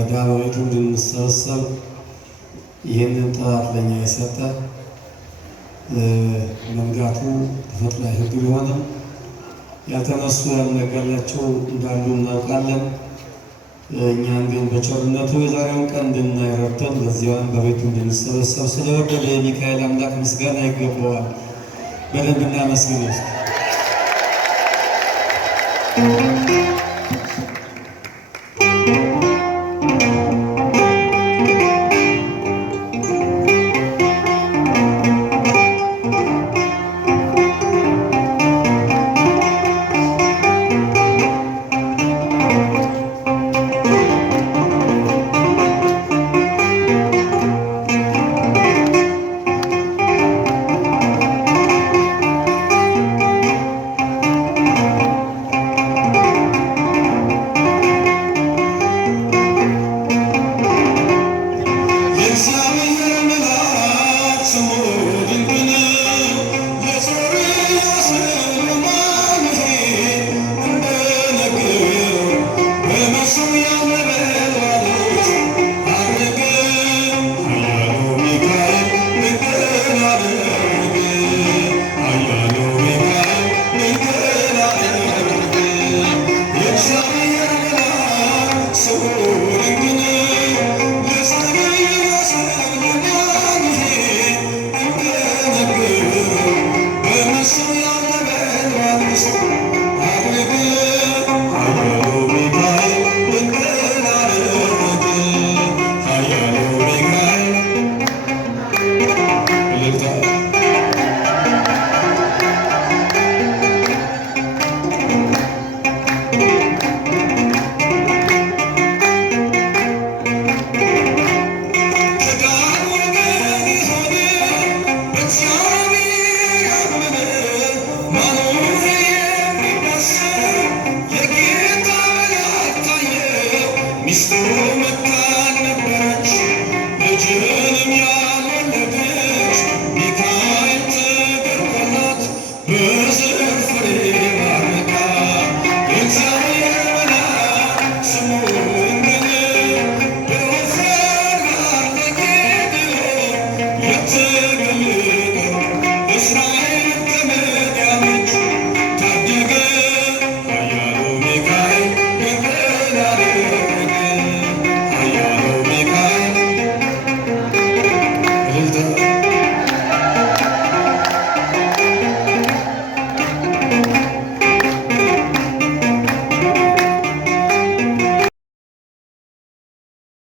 ማለዳ በቤቱ እንድንሰበሰብ ይህንን ጥራት ለኛ የሰጠ መንጋቱ ተፈጥሯዊ ሕግ ቢሆንም ያልተነሱ ያልነገርናቸው እንዳሉ እናውቃለን። እኛን ግን በቸርነቱ የዛሬውን ቀን እንድናይ ረድቶን በዚያም በቤቱ እንድንሰበሰብ ስለወደደ የሚካኤል አምላክ ምስጋና ይገባዋል። በደንብ እናመስግነው። Mano